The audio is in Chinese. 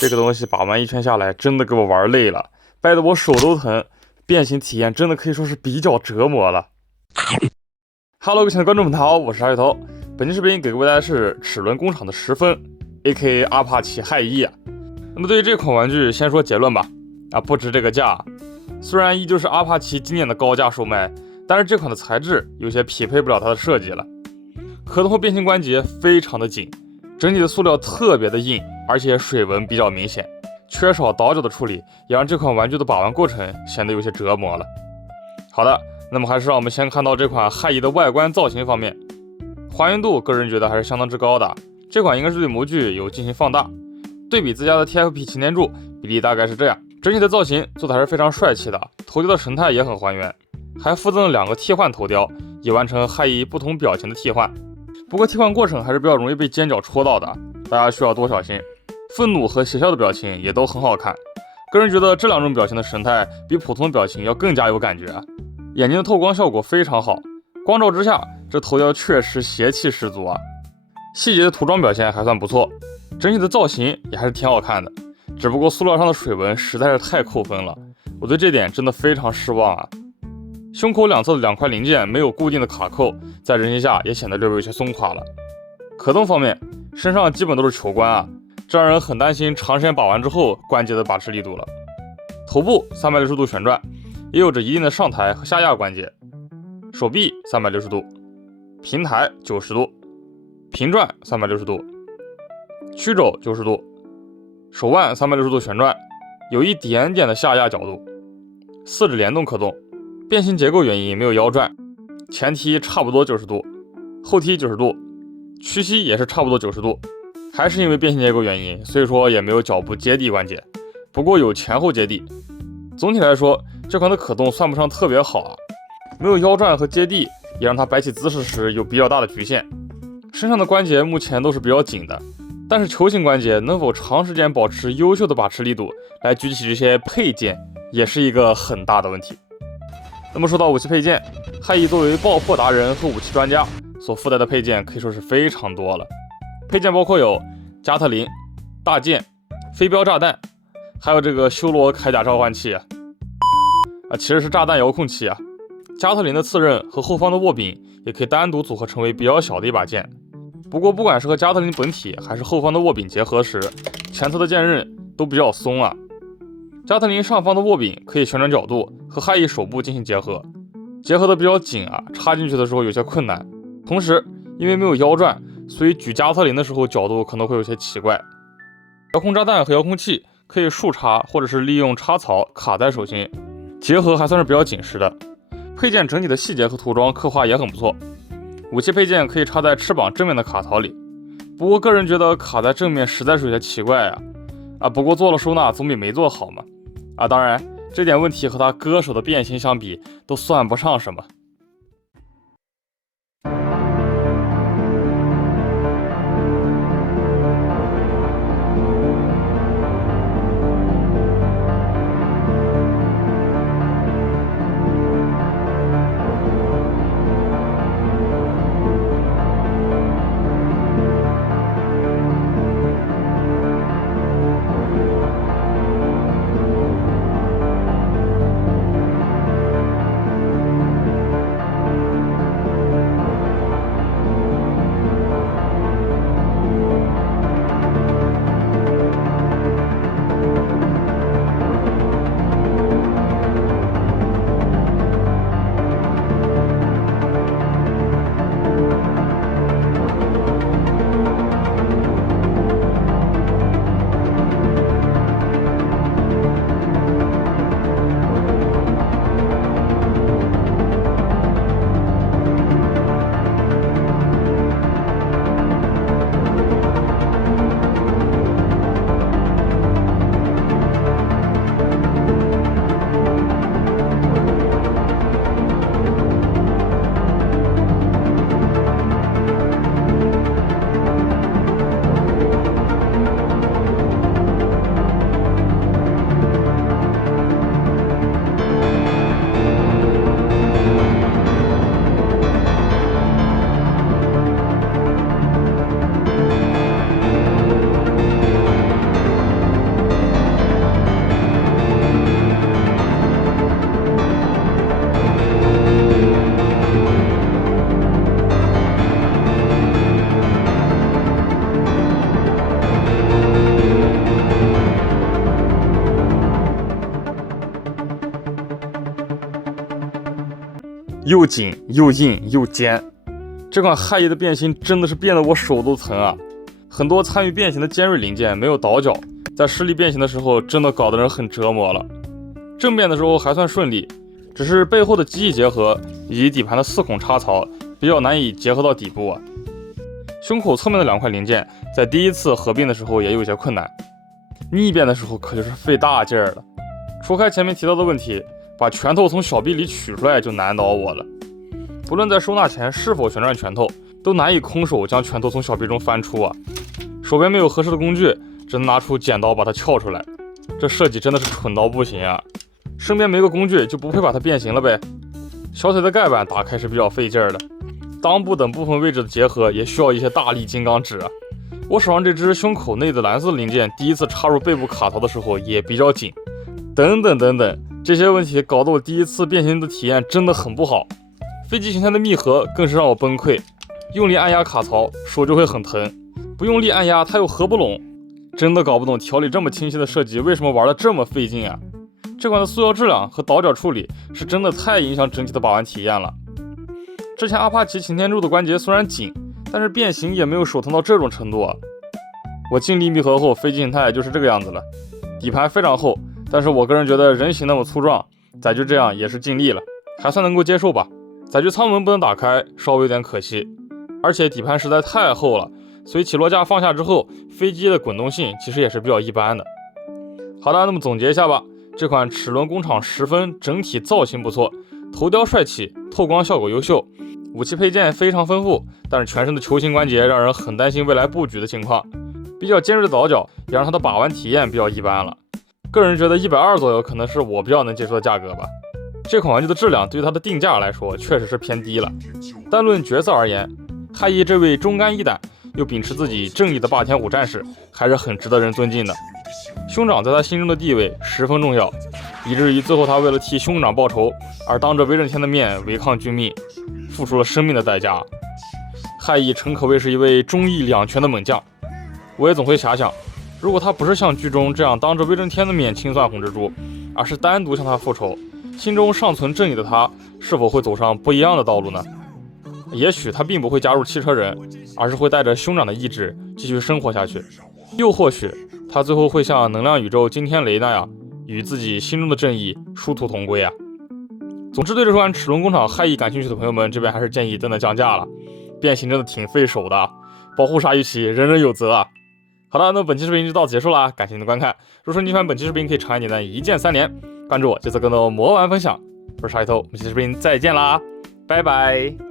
这个东西把玩一圈下来，真的给我玩累了，掰得我手都疼。变形体验真的可以说是比较折磨了。Hello， 各位亲爱的观众们好，我是阿鱼头。本期视频给各位带来的是齿轮工厂的10分 ，A.K.A. 阿帕奇骇一。那么对于这款玩具，先说结论吧。不值这个价。虽然依旧是阿帕奇经典的高价售卖，但是这款的材质有些匹配不了它的设计了。可动和变形关节非常的紧，整体的塑料特别的硬，而且水纹比较明显。缺少倒角的处理，也让这款玩具的把玩过程显得有些折磨了。好的，那么还是让我们先看到这款骇一的外观造型方面，还原度个人觉得还是相当之高的。这款应该是对模具有进行放大，对比自家的 TFP 擎天柱比例大概是这样。整体的造型做的还是非常帅气的，头雕的神态也很还原，还附赠了2个替换头雕，以完成骇一不同表情的替换。不过替换过程还是比较容易被尖角戳到的，大家需要多小心。愤怒和邪笑的表情也都很好看，个人觉得这2种表情的神态比普通的表情要更加有感觉。眼睛的透光效果非常好，光照之下这头雕确实邪气十足啊。细节的涂装表现还算不错，整体的造型也还是挺好看的，只不过塑料上的水纹实在是太扣分了，我对这点真的非常失望啊。胸口两侧的2块零件没有固定的卡扣，在人形下也显得略微有些松垮了。可动方面，身上基本都是球关啊，这让人很担心长时间把玩之后关节的把持力度了。头部360度旋转，也有着一定的上抬和下压关节。手臂360度，平抬90度，平转360度，曲肘90度，手腕360度旋转，有一点点的下压角度。4指联动可动，变形结构原因没有腰转，前踢差不多90度，后踢90度，屈膝也是差不多90度。还是因为变形结构原因，所以说也没有脚部接地关节，不过有前后接地。总体来说，这款的可动算不上特别好啊，没有腰转和接地，也让它摆起姿势时有比较大的局限。身上的关节目前都是比较紧的，但是球形关节能否长时间保持优秀的把持力度来举起这些配件，也是一个很大的问题。那么说到武器配件，骇一作为爆破达人和武器专家，所附带的配件可以说是非常多了。配件包括有加特林、大剑、飞镖炸弹，还有这个修罗铠甲召唤器其实是炸弹遥控器啊。加特林的刺刃和后方的握柄也可以单独组合成为比较小的一把剑。不过不管是和加特林本体还是后方的握柄结合时，前侧的剑刃都比较松啊。加特林上方的握柄可以旋转角度和骇一手部进行结合，结合的比较紧啊，插进去的时候有些困难。同时因为没有腰转，所以举加特林的时候角度可能会有些奇怪。遥控炸弹和遥控器可以竖插，或者是利用插槽卡在手心，结合还算是比较紧实的。配件整体的细节和涂装刻画也很不错。武器配件可以插在翅膀正面的卡槽里，不过个人觉得卡在正面实在是有些奇怪不过做了收纳总比没做好嘛。当然这点问题和他歌手的变形相比都算不上什么。又紧又硬又尖。这款亥一的变形真的是变得我手都疼啊！很多参与变形的尖锐零件没有倒角，在施力变形的时候真的搞得人很折磨了。正变的时候还算顺利，只是背后的机翼结合以及底盘的4孔插槽比较难以结合到底部啊。胸口侧面的2块零件在第一次合并的时候也有些困难，逆变的时候可就是费大劲儿了。除开前面提到的问题，把拳头从小臂里取出来就难倒我了。不论在收纳前是否旋转拳头，都难以空手将拳头从小臂中翻出啊。手边没有合适的工具，只能拿出剪刀把它撬出来。这设计真的是蠢到不行啊！身边没个工具就不配把它变形了呗。小腿的盖板打开是比较费劲儿的，裆部等部分位置的结合也需要一些大力金刚指啊。我手上这只胸口内的蓝色零件第一次插入背部卡槽的时候也比较紧，等等，这些问题搞得我第一次变形的体验真的很不好。飞机形态的密合更是让我崩溃，用力按压卡槽手就会很疼，不用力按压它又合不拢，真的搞不懂条理这么清晰的设计为什么玩得这么费劲啊！这款的塑料质量和倒角处理是真的太影响整体的把玩体验了。之前阿帕奇擎天柱的关节虽然紧，但是变形也没有手疼到这种程度啊。我尽力密合后，飞机形态就是这个样子了。底盘非常厚，但是我个人觉得人形那么粗壮，载具这样也是尽力了，还算能够接受吧。载具舱门不能打开，稍微有点可惜，而且底盘实在太厚了，所以起落架放下之后，飞机的滚动性其实也是比较一般的。好的，那么总结一下吧，这款齿轮工厂10分，整体造型不错，头雕帅气，透光效果优秀，武器配件非常丰富，但是全身的球形关节让人很担心未来布局的情况，比较尖锐的倒角也让它的把玩体验比较一般了。个人觉得120左右可能是我比较能接受的价格吧。这款玩具的质量对于它的定价来说确实是偏低了。单论角色而言，亥一这位忠肝义胆又秉持自己正义的霸天虎战士还是很值得人尊敬的。兄长在他心中的地位十分重要，以至于最后他为了替兄长报仇而当着威震天的面违抗军命，付出了生命的代价。亥一诚可谓是一位忠义两全的猛将。我也总会遐想，如果他不是像剧中这样当着威震天的面清算红蜘蛛，而是单独向他复仇，心中尚存正义的他是否会走上不一样的道路呢？也许他并不会加入汽车人，而是会带着兄长的意志继续生活下去，又或许他最后会像能量宇宙金天雷那样，与自己心中的正义殊途同归啊。总之，对这款齿轮工厂亥一感兴趣的朋友们，这边还是建议等等降价了，变形真的挺费手的，保护鲨鱼鳍人人有责啊。好的，那本期视频就到此结束啦，感谢您的观看。如果说你喜欢本期视频，可以长按点赞一键3连，关注我，这次更多魔玩分享。我是鲨鱼头，我们下期视频再见啦，拜拜。